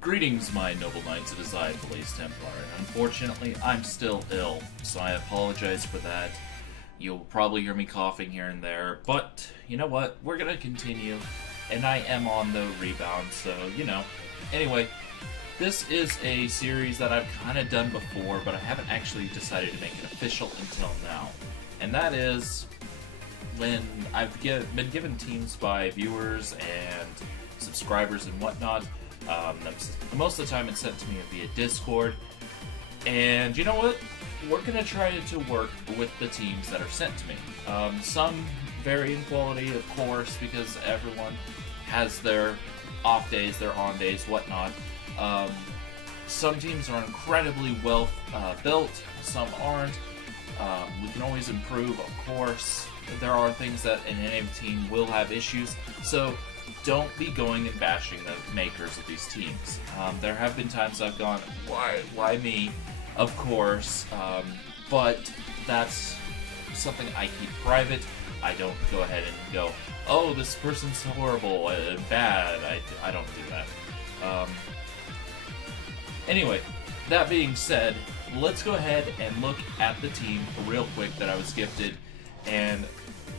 Greetings, my noble knights, it is I, Blaze Templar, and unfortunately, I'm still ill, so I apologize for that. You'll probably hear me coughing here and there, but you know what? We're gonna continue, and I am on the rebound, so, you know. Anyway, this is a series that I've kind of done before, but I haven't actually decided to make it official until now. And that is when I've been given teams by viewers and subscribers and whatnot. Most of the time it's sent to me via Discord, and you know what? We're going to try to work with the teams that are sent to me. Some vary in quality, of course, because everyone has their off days, their on days, whatnot. Some teams are incredibly well built, some aren't. We can always improve, of course. There are things that an NA team will have issues, so don't be going and bashing the makers of these teams. There have been times I've gone, why me? Of course, but that's something I keep private. I don't go ahead and go, oh, this person's horrible and bad. I don't do that. Anyway, that being said, let's go ahead and look at the team real quick that I was gifted, and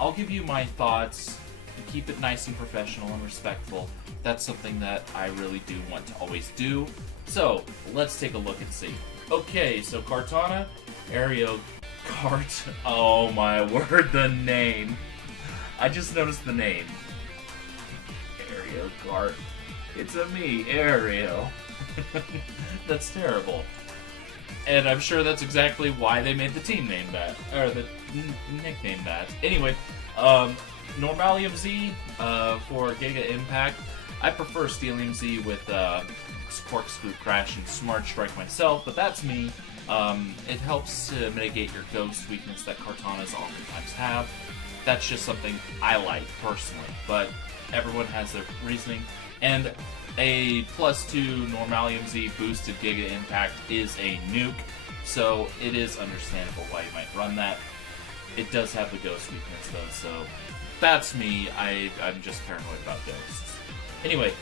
I'll give you my thoughts. Keep it nice and professional and respectful. That's something that I really do want to always do. So, let's take a look and see. Okay, so Kartana, Aereo Cart. Oh my word, the name. I just noticed the name. Aereo Cart. It's a me, Aereo. That's terrible. And I'm sure that's exactly why they made the team name that, or the nickname that. Anyway, Normalium Z for Giga Impact. I prefer Steelium Z with Corkscrew Crash and Smart Strike myself, but that's me. It helps to mitigate your ghost weakness that Kartanas oftentimes have. That's just something I like personally, but everyone has their reasoning. And a +2 Normalium Z boosted Giga Impact is a nuke, so it is understandable why you might run that. It does have the ghost weakness though, so that's me. I'm just paranoid about ghosts. Anyway,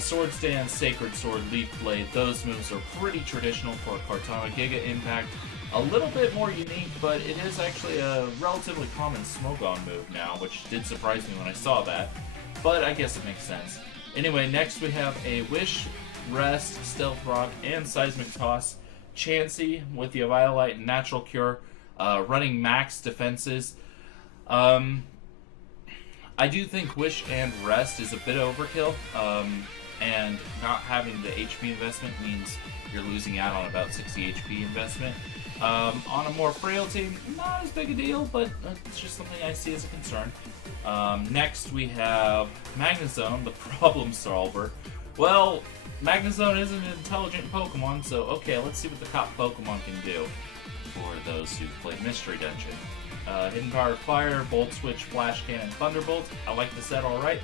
Sword Stand, Sacred Sword, Leaf Blade, those moves are pretty traditional for Kartana. Giga Impact, a little bit more unique, but it is actually a relatively common Smogon move now, which did surprise me when I saw that, but I guess it makes sense. Anyway, next we have a Wish, Rest, Stealth Rock, and Seismic Toss. Chansey with the Violite and Natural Cure, running max defenses. I do think Wish and Rest is a bit overkill, and not having the HP investment means you're losing out on about 60 HP investment. On a more frail team, not as big a deal, but it's just something I see as a concern. Next we have Magnezone, the problem solver. Well, Magnezone is an intelligent Pokemon, so okay, let's see what the top Pokemon can do for those who play Mystery Dungeon. Hidden Power Fire, Volt Switch, Flash Cannon, Thunderbolt. I like the set alright.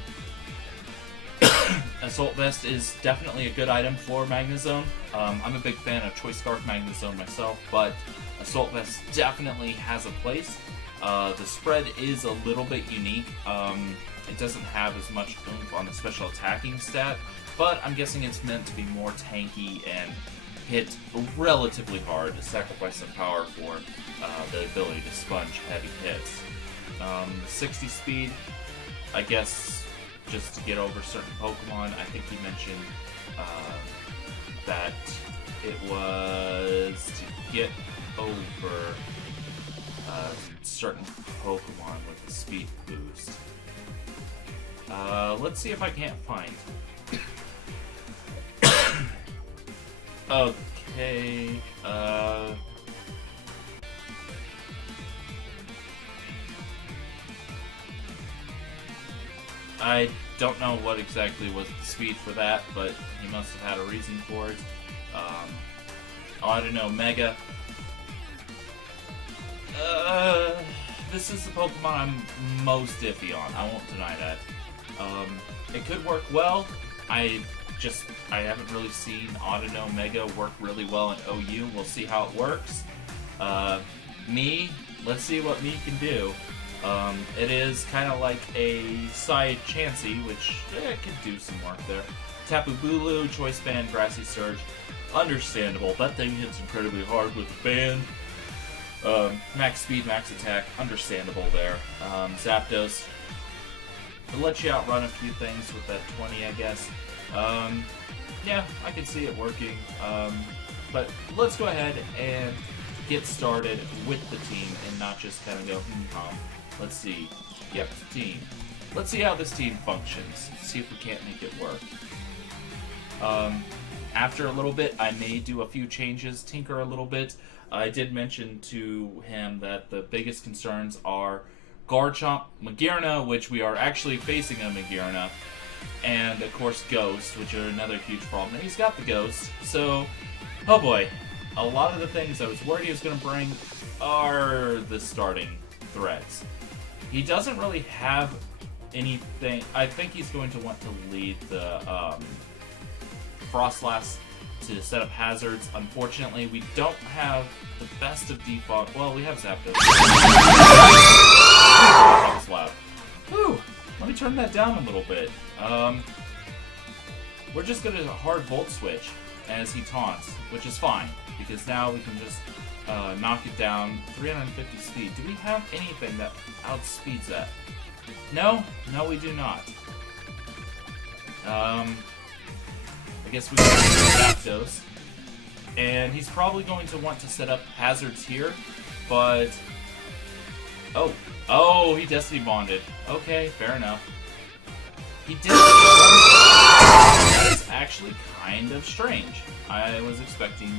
Assault Vest is definitely a good item for Magnezone. I'm a big fan of Choice Scarf Magnezone myself, but Assault Vest definitely has a place. The spread is a little bit unique. It doesn't have as much oomph on the special attacking stat, but I'm guessing it's meant to be more tanky and hit relatively hard to sacrifice some power for the ability to sponge heavy hits. 60 speed, I guess, just to get over certain Pokemon. I think he mentioned that it was to get over certain Pokemon with the speed boost. Let's see if I can't find. Okay, I don't know what exactly was the speed for that, but he must have had a reason for it. I don't know, Mega. This is the Pokemon I'm most iffy on, I won't deny that. It could work well. I haven't really seen Audino Mega work really well in OU. We'll see how it works. Let's see what me can do. It is kind of like a side Chansey, which could do some work there. Tapu Bulu, Choice Band, Grassy Surge. Understandable. That thing hits incredibly hard with the band. Max speed, max attack. Understandable there. Zapdos. It'll let you outrun a few things with that 20, I guess. Yeah, I can see it working. But let's go ahead and get started with the team and not just kind of go, let's see. Yep, team. Let's see how this team functions. See if we can't make it work. After a little bit, I may do a few changes, tinker a little bit. I did mention to him that the biggest concerns are Garchomp, Magearna, which we are actually facing a Magearna, and of course Ghost, which are another huge problem. And he's got the Ghost, so, oh boy, a lot of the things I was worried he was going to bring are the starting threats. He doesn't really have anything. I think he's going to want to lead the Frostlass to set up hazards. Unfortunately, we don't have the best of default. Well, we have Zapdos. Whew. Let me turn that down a little bit. We're just going to hard Volt Switch as he taunts, which is fine, because now we can just knock it down. 350 speed. Do we have anything that outspeeds that? No? No, we do not. I guess we can Zapdos. And he's probably going to want to set up hazards here, but... Oh, he Destiny Bonded. Okay, fair enough. He did. That is actually kind of strange. I was expecting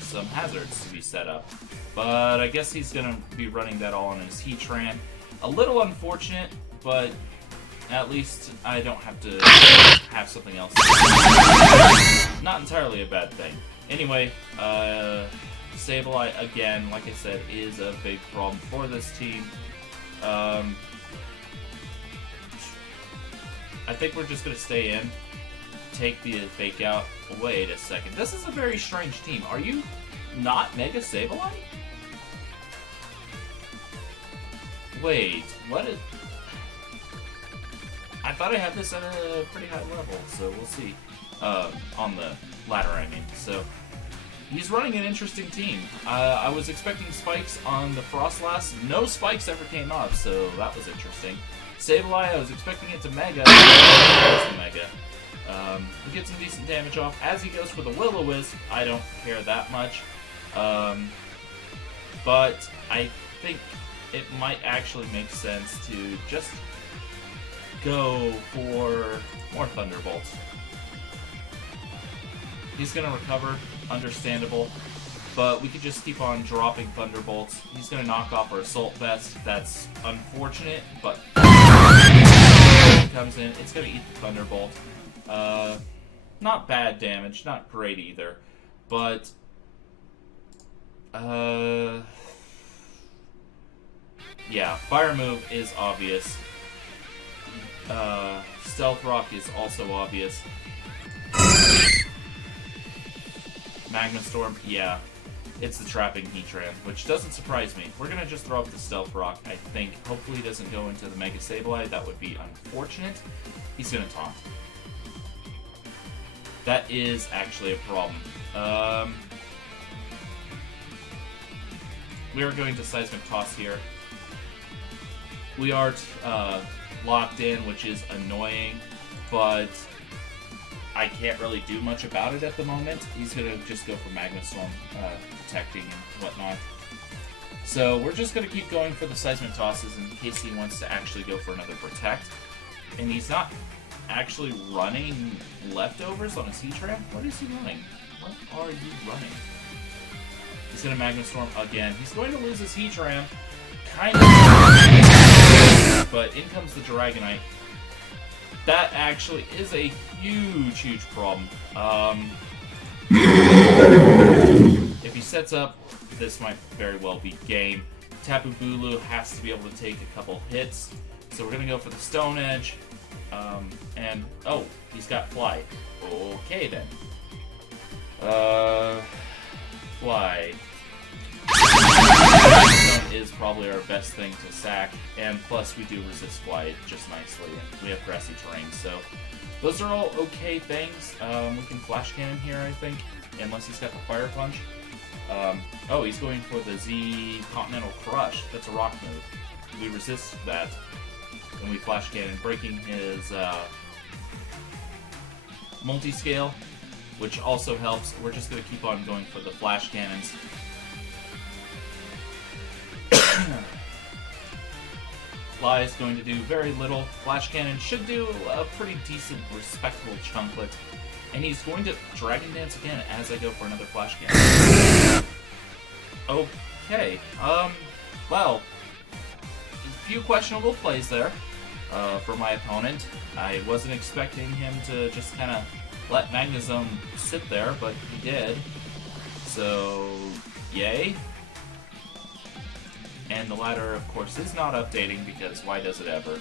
some hazards to be set up, but I guess he's going to be running that all on his Heatran. A little unfortunate, but at least I don't have to have something else. Not entirely a bad thing. Anyway, Sableye, again, like I said, is a big problem for this team. I think we're just going to stay in, take the fake out. Wait a second. This is a very strange team. Are you not Mega Sableye? Wait, what is... I thought I had this at a pretty high level, so we'll see. On the ladder, I mean. So, he's running an interesting team. I was expecting spikes on the Frostlass. No spikes ever came up, so that was interesting. Sableye, I was expecting it to Mega. It was Mega. We get some decent damage off. As he goes for the Will-O-Wisp, I don't care that much. But I think it might actually make sense to just go for more Thunderbolts. He's going to recover, understandable, but we could just keep on dropping Thunderbolts. He's going to knock off our Assault Vest. That's unfortunate, but it comes in. It's going to eat the Thunderbolt. Not bad damage, not great either, but yeah, Fire move is obvious. Stealth Rock is also obvious. Magma Storm, yeah. It's the trapping Heatran, which doesn't surprise me. We're gonna just throw up the Stealth Rock, I think. Hopefully it doesn't go into the Mega Sableye. That would be unfortunate. He's gonna taunt. That is actually a problem. We are going to Seismic Toss here. We are locked in, which is annoying, but I can't really do much about it at the moment. He's going to just go for Magma Storm, protecting and whatnot. So we're just going to keep going for the Seismic Tosses in case he wants to actually go for another Protect. And he's not actually running leftovers on his Heatran? What is he running? What are you running? He's going to Magma Storm again. He's going to lose his Heatran. Kind of. But in comes the Dragonite. That actually is a huge, huge problem. If he sets up, this might very well be game. Tapu Bulu has to be able to take a couple hits. So we're going to go for the Stone Edge. And, oh, he's got Fly. Okay, then. Fly. Stone is probably our best thing to sack, and plus we do resist fly just nicely, and we have grassy terrain, so those are all okay things. We can flash cannon here, I think, unless he's got the fire punch. Oh, he's going for the Z Continental Crush. That's a rock move. We resist that, and we flash cannon, breaking his multi-scale, which also helps. We're just going to keep on going for the flash cannons. Fly is going to do very little. Flash cannon should do a pretty decent, respectable chunklet. And he's going to Dragon Dance again as I go for another flash cannon. Okay. Well, a few questionable plays there for my opponent. I wasn't expecting him to just kind of let Magnezone sit there, but he did. So, yay. And the ladder, of course, is not updating because why does it ever?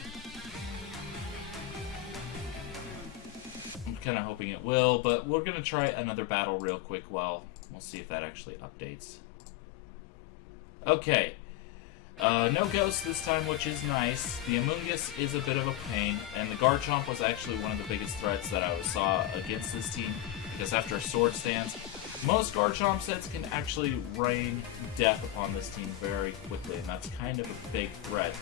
I'm kind of hoping it will, but we're going to try another battle real quick while we'll see if that actually updates. Okay. No ghost this time, which is nice. The Amoonguss is a bit of a pain, and the Garchomp was actually one of the biggest threats that I saw against this team, because after a Sword Stance, most Garchomp sets can actually rain death upon this team very quickly, and that's kind of a big threat.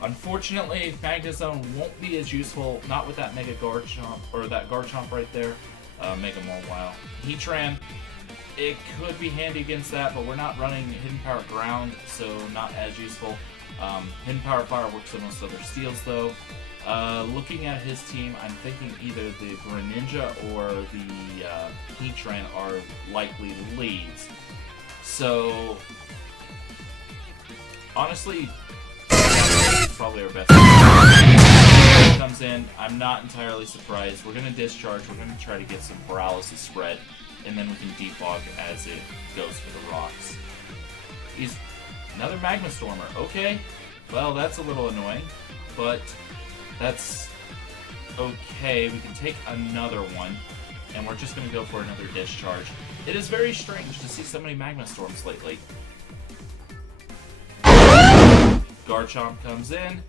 Unfortunately, Magnezone won't be as useful, not with that Mega Garchomp, or that Garchomp right there, Mega Mawile. Heatran, it could be handy against that, but we're not running Hidden Power Ground, so not as useful. Hidden Power Fire works on most other steals, though. Looking at his team, I'm thinking either the Greninja or the Heatran are likely leads. So, honestly, probably our best. Comes in, I'm not entirely surprised. We're going to discharge, we're going to try to get some paralysis spread, and then we can defog as it goes for the rocks. He's another Magma Stormer. Okay, well, that's a little annoying, but that's okay. We can take another one, and we're just going to go for another discharge. It is very strange to see so many Magma Storms lately. Garchomp comes in.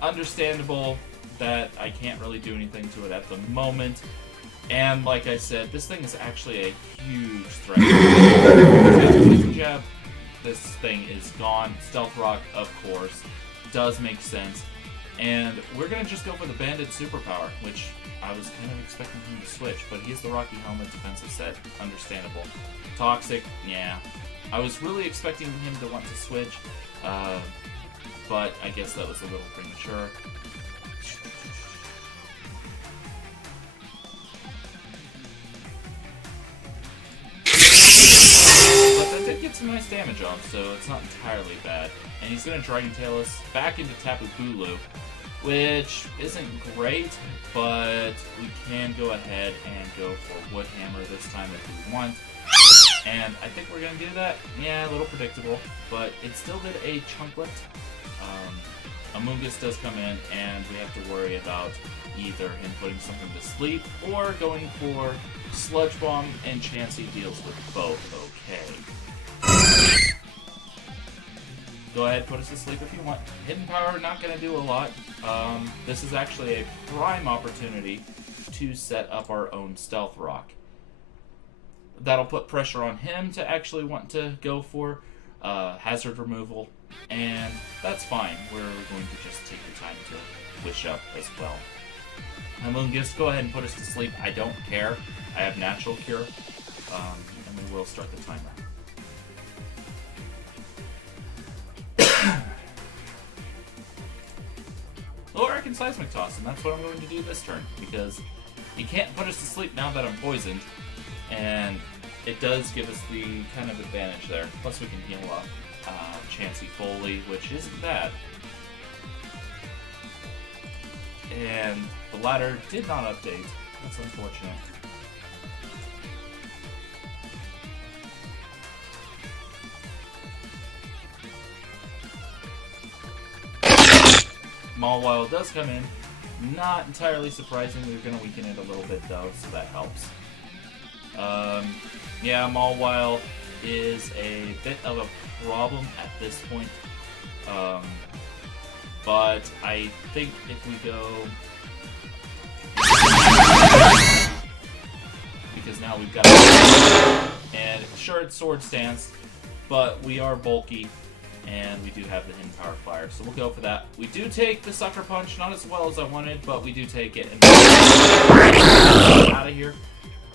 Understandable that I can't really do anything to it at the moment. And like I said, this thing is actually a huge threat. Jab, this thing is gone. Stealth Rock, of course, does make sense. And we're going to just go for the Banded Superpower, which I was kind of expecting him to switch, but he has the Rocky Helmet defensive set. Understandable. Toxic, yeah. I was really expecting him to want to switch, but I guess that was a little premature. But that did get some nice damage off, so it's not entirely bad. And he's going to Dragon Tail us back into Tapu Bulu, which isn't great, but we can go ahead and go for Wood Hammer this time if we want. And I think we're going to do that. Yeah, a little predictable, but it still did a chunklet. Amoonguss does come in, and we have to worry about either him putting something to sleep or going for Sludge Bomb, and Chansey deals with both okay. Go ahead, put us to sleep if you want. Hidden Power, not going to do a lot. This is actually a prime opportunity to set up our own Stealth Rock. That'll put pressure on him to actually want to go for hazard removal, and that's fine. We're going to just take the time to wish up as well. Amoonguss, go ahead and put us to sleep. I don't care. I have Natural Cure, and we will start the timer. Or I can Seismic Toss, and that's what I'm going to do this turn, because he can't put us to sleep now that I'm poisoned, and it does give us the kind of advantage there. Plus we can heal up Chansey fully, which isn't bad. And the ladder did not update. That's unfortunate. Mawile does come in. Not entirely surprising. We're going to weaken it a little bit though, so that helps. Yeah, Mawile is a bit of a problem at this point But I think if we go... Because now we've got... And sure, it's sword stance, but we are bulky, and we do have the hidden power fire, so we'll go for that. We do take the sucker punch, not as well as I wanted, but we do take it. And out of here.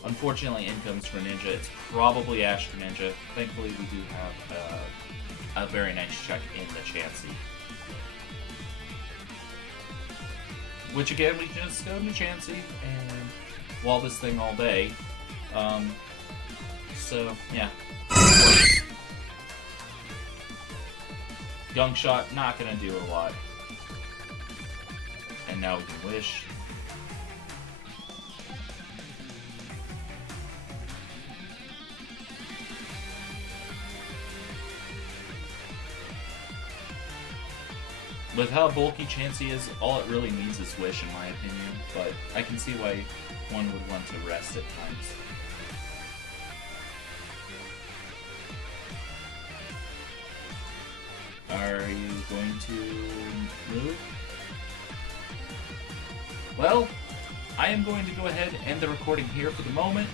Unfortunately, in comes Greninja. It's probably Ash Greninja. Thankfully, we do have a very nice check in the Chansey. Which again, we just go to Chansey and wall this thing all day. So, yeah. Gunk Shot, not gonna do a lot. And now we can Wish. With how bulky Chansey is, all it really needs is Wish, in my opinion, but I can see why one would want to rest at times. Are you going to move? Well, I am going to go ahead and end the recording here for the moment.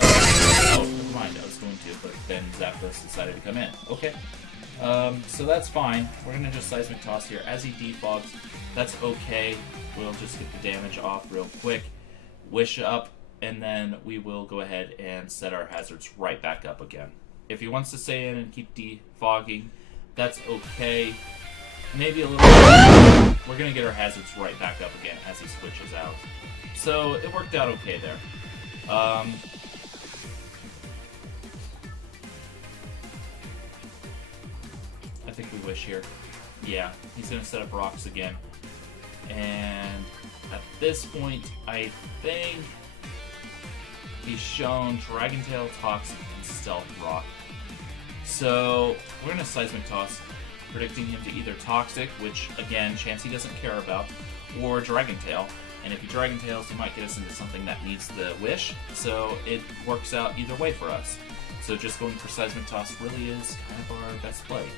Oh, never mind, I was going to, but then Zapdos decided to come in. Okay. So that's fine. We're going to just Seismic Toss here. As he defogs, that's okay. We'll just get the damage off real quick. Wish up, and then we will go ahead and set our hazards right back up again. If he wants to stay in and keep defogging, that's okay. Maybe a little bit. We're going to get our hazards right back up again as he switches out. So it worked out okay there. I think we Wish here. Yeah, he's going to set up rocks again. And at this point, I think he's shown Dragon Tail, Toxic, and Stealth Rock. So we're going to Seismic Toss, predicting him to either Toxic, which again, Chansey doesn't care about, or Dragon Tail. And if he Dragon Tails, he might get us into something that needs the Wish. So it works out either way for us. So just going for Seismic Toss really is kind of our best play,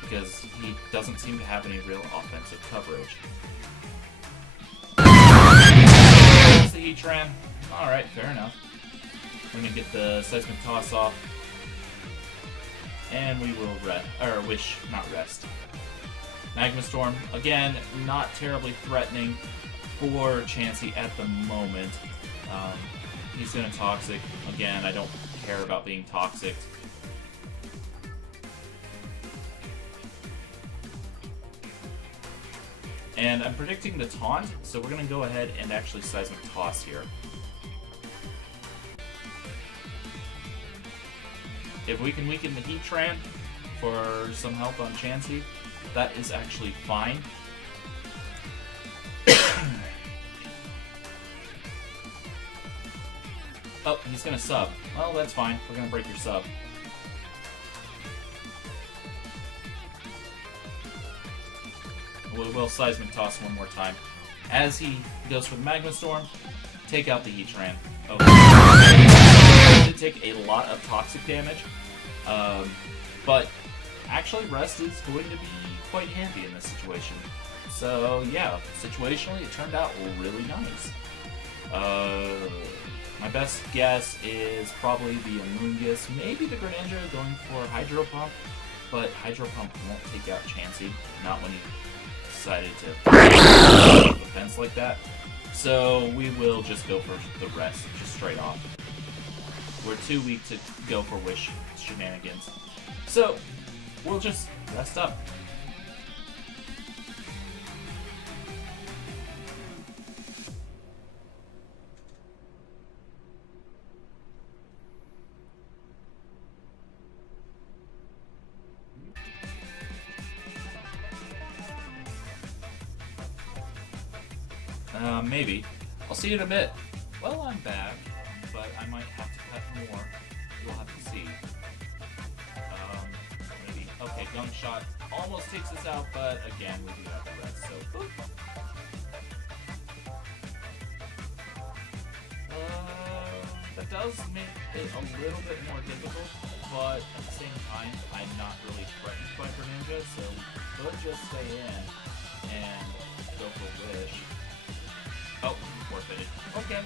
because he doesn't seem to have any real offensive coverage. That's the Heatran. Alright, fair enough. We're going to get the Seismic Toss off. And we will Wish, not rest. Magma Storm, again, not terribly threatening for Chansey at the moment. He's going to Toxic. Again, I don't care about being Toxic. And I'm predicting the Taunt, so we're going to go ahead and actually Seismic Toss here. If we can weaken the Heatran for some help on Chansey, that is actually fine. Oh, he's going to sub. Well, that's fine. We're going to break your sub. We will Seismic Toss one more time. As he goes for the Magma Storm, take out the Heatran. Okay. It did take a lot of toxic damage, but actually Rest is going to be quite handy in this situation. So yeah, situationally it turned out really nice. My best guess is probably the Amoonguss, maybe the Greninja going for Hydro Pump, but Hydro Pump won't take out Chansey, not when he decided to defense like that. So we will just go for the Rest, just straight off. We're too weak to go for Wish shenanigans. So we'll just rest up. Maybe. I'll see you in a bit. Well, I'm back, but I might have to cut more. We'll have to see. Maybe. Okay, Gunk Shot almost takes us out, but again, we do have the rest, so boop. that does make it a little bit more difficult, but at the same time, I'm not really threatened by Greninja, so we'll just stay in and go for Wish. Oh, forfeited. Okay.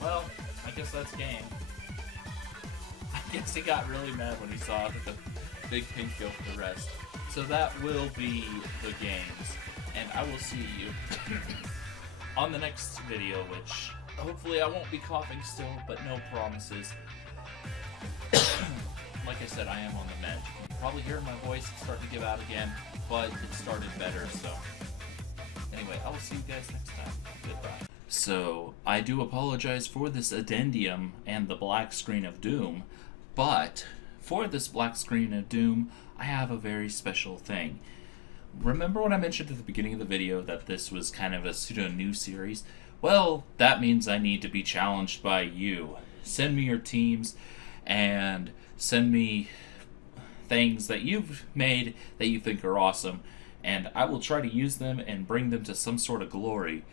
Well, I guess that's game. I guess he got really mad when he saw the big pink go for the rest. So that will be the games, and I will see you on the next video, which hopefully I won't be coughing still, but no promises. Like I said, I am on the mend. You can probably hear my voice starting to give out again, but it started better, so anyway, I will see you guys next time. Goodbye. So, I do apologize for this addendum and the black screen of doom, but for this black screen of doom, I have a very special thing. Remember when I mentioned at the beginning of the video that this was kind of a pseudo-new series? Well, that means I need to be challenged by you. Send me your teams and send me things that you've made that you think are awesome, and I will try to use them and bring them to some sort of glory.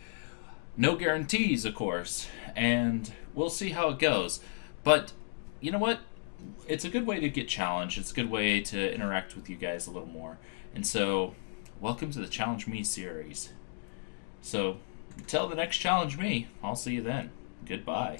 No guarantees, of course, and we'll see how it goes. But you know what? It's a good way to get challenged. It's a good way to interact with you guys a little more. And so, welcome to the Challenge Me series. So, until the next Challenge Me, I'll see you then. Goodbye.